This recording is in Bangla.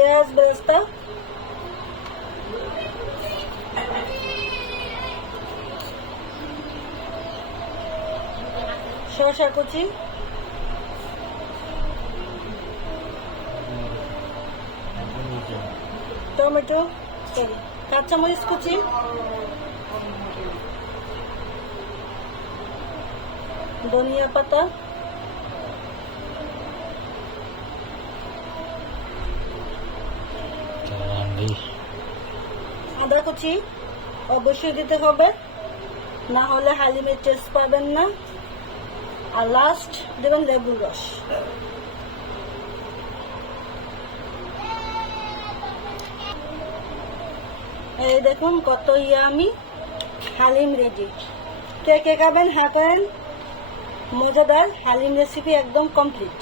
পেঁয়াজ বেরেস্তা, শসা কুচি, টমেটো, সরি কাঁচামরিচ কুচি, ধনিয়া পাতা, আদা কুচি অবশ্যই দিতে হবে, না হলে হালিমের টেস্ট পাবেন না। আর লাস্ট দেবেন লেবুর রস। এই দেখুন কত ইয়ামি হালিম রেডি। কে কে খাবেন হ্যাঁ করেন। মজাদার হালিম রেসিপি একদম কমপ্লিট।